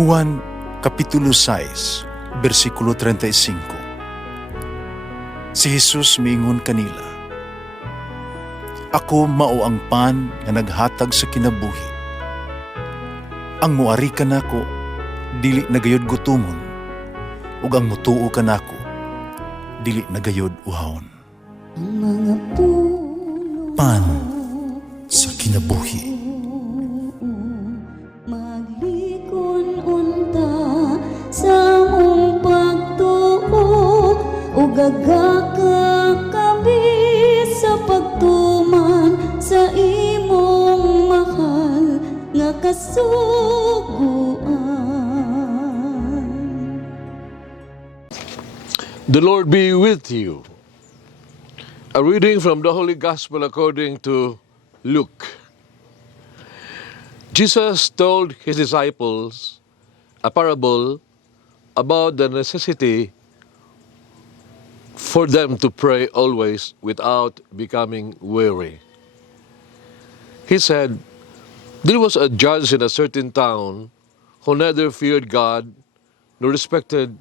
Juan Kapitulo 6, versikulo 35. Si Jesus miingon kanila, "Ako mao ang pan nga naghatag sa kinabuhi. Ang muari kanako dili nagayod gutomon, ug ang mutuo kanako dili nagayod uhawon." Ang mga puno Pan sa kinabuhi. maglikon unta sa mong pagtuo o gagakakabi sa pagtuman sa imong mahal nga kasuguan. The Lord be with you. A reading from the Holy Gospel according to Luke. Jesus told his disciples a parable about the necessity for them to pray always without becoming weary. He said, there was a judge in a certain town who neither feared God nor respected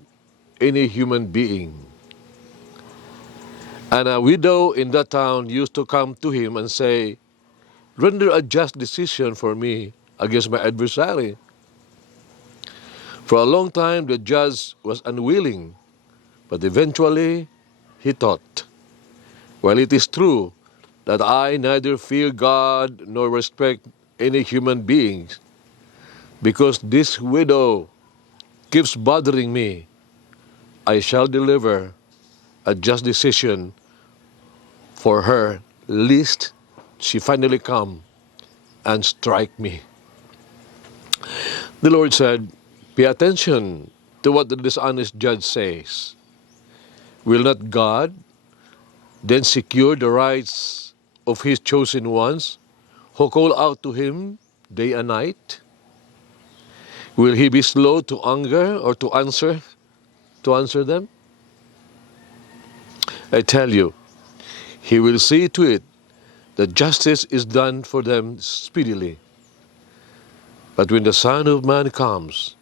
any human being. And a widow in that town used to come to him and say, "Render a just decision for me against my adversary." For a long time the judge was unwilling, but eventually he thought, "Well, it is true that I neither fear God nor respect any human beings, because this widow keeps bothering me, I shall deliver a just decision for her, lest she finally come and strike me." The Lord said, pay attention to what the dishonest judge says. Will not God then secure the rights of his chosen ones who call out to him day and night? Will he be slow to anger or to answer them? I tell you, he will see to it that justice is done for them speedily. But when the Son of Man comes,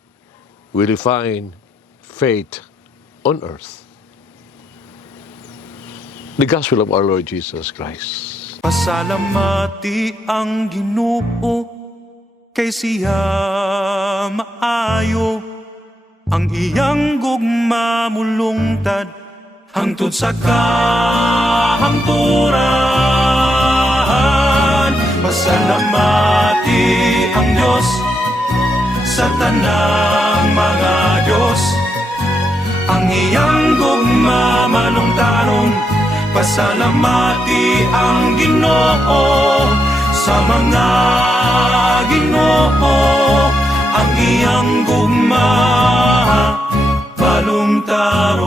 will he find faith on earth? The Gospel of our Lord Jesus Christ. Pasalamati ang Ginoo kay siya maayo, ang iyang gugma mulungtad hangtod sa kahangturan. Pasalamati ang Diyos sa tanang mga Diyos, ang iyang gugma malungtaron. Pasalamati ang Ginoo sa mga Ginoo, ang iyang gugma malungtaron.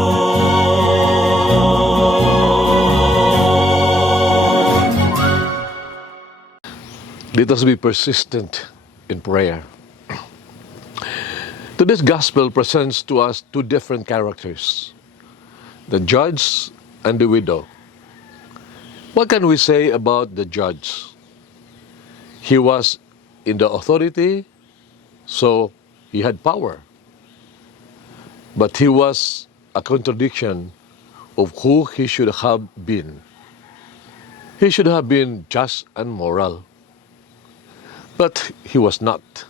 Let us be persistent in prayer. Today's gospel presents to us two different characters, the judge and the widow. What can we say about the judge? He was in the authority, so he had power. But he was a contradiction of who he should have been. He should have been just and moral. But he was not.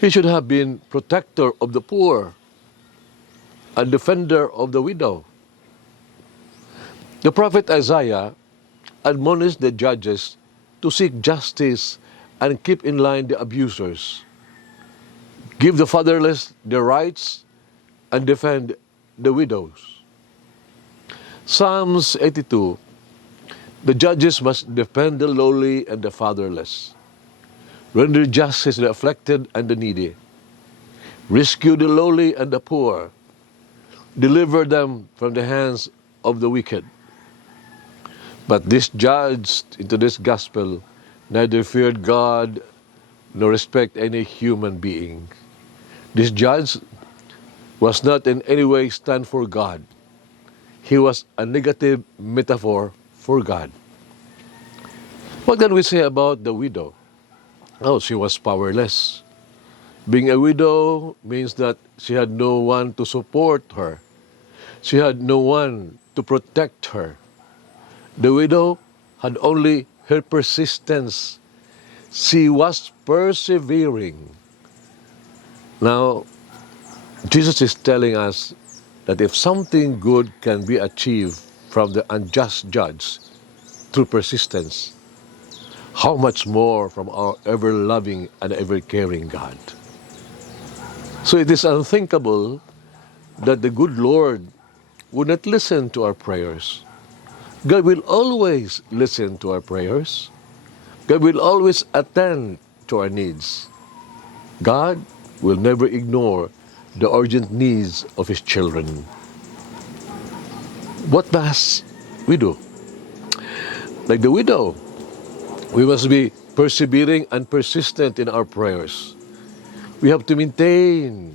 He should have been protector of the poor and defender of the widow. The prophet Isaiah admonished the judges to seek justice and keep in line the abusers, give the fatherless their rights, and defend the widows. Psalms 82, the judges must defend the lowly and the fatherless, render justice to the afflicted and the needy, rescue the lowly and the poor, deliver them from the hands of the wicked. But this judge into this gospel neither feared God nor respect any human being. This judge was not in any way stand for God. He was a negative metaphor for God. What can we say about the widow? Oh, she was powerless. Being a widow means that she had no one to support her. She had no one to protect her. The widow had only her persistence. She was persevering. Now, Jesus is telling us that if something good can be achieved from the unjust judge through persistence, how much more from our ever-loving and ever-caring God? So it is unthinkable that the good Lord would not listen to our prayers. God will always listen to our prayers. God will always attend to our needs. God will never ignore the urgent needs of His children. What must we do? Like the widow, we must be persevering and persistent in our prayers. We have to maintain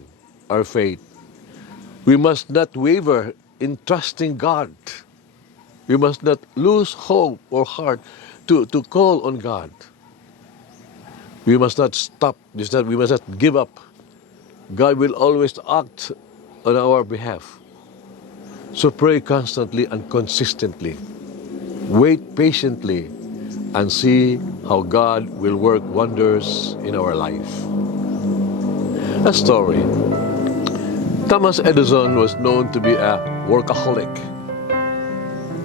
our faith. We must not waver in trusting God. We must not lose hope or heart to call on God. We must not stop. We must not give up. God will always act on our behalf. So pray constantly and consistently. Wait patiently and see how God will work wonders in our life. A story. Thomas Edison was known to be a workaholic.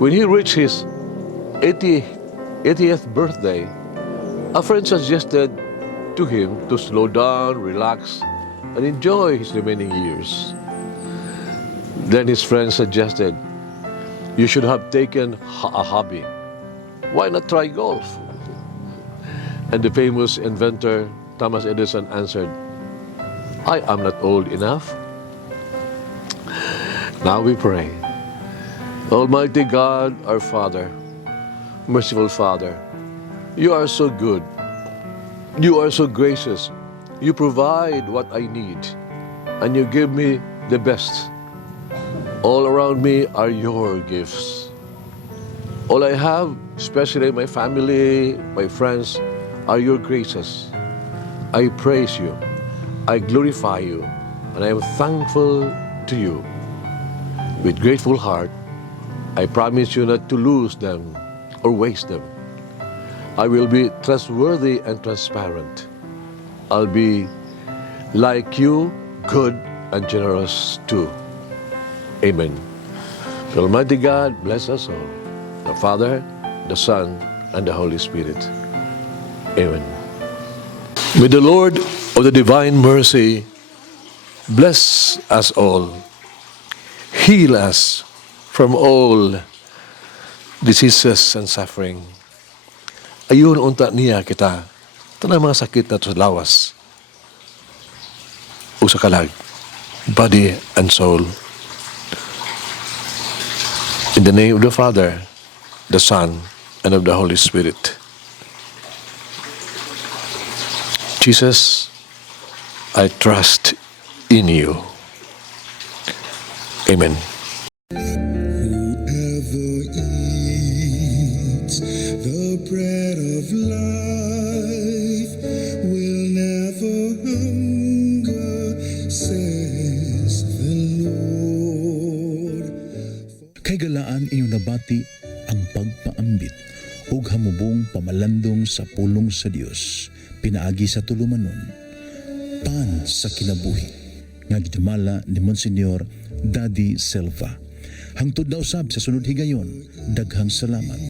When he reached his 80th birthday, a friend suggested to him to slow down, relax, and enjoy his remaining years. Then his friend suggested, you should have taken a hobby. Why not try golf? And the famous inventor, Thomas Edison, answered, I am not old enough. Now we pray. Almighty God, our Father, merciful Father, you are so good. You are so gracious. You provide what I need, and you give me the best. All around me are your gifts. All I have, especially my family, my friends, are your graces. I praise you. I glorify you, and I am thankful to you. With grateful heart, I promise you not to lose them or waste them. I will be trustworthy and transparent. I'll be like you, good and generous too. Amen. The Almighty God bless us all, the Father, the Son, and the Holy Spirit. Amen. May the Lord of the divine mercy bless us all, heal us from all diseases and suffering. Ayun unta niya kita, tanang mga sakit na sa lawas o sa kalag, body and soul. In the name of the Father, the Son, and of the Holy Spirit. Jesus, I trust in you. Amen. Whoever eats the bread of life will never hunger, says the Lord. Kay galaan inyong nabati ang pagpaambit ug hamubong pamalandong sa pulong sa Dios pinaagi sa tulumanon pan sa kinabuhi nga gidumala ni Monsignor Daddy Silva. Hangtod na usab sa sunod higayon, daghang salamat.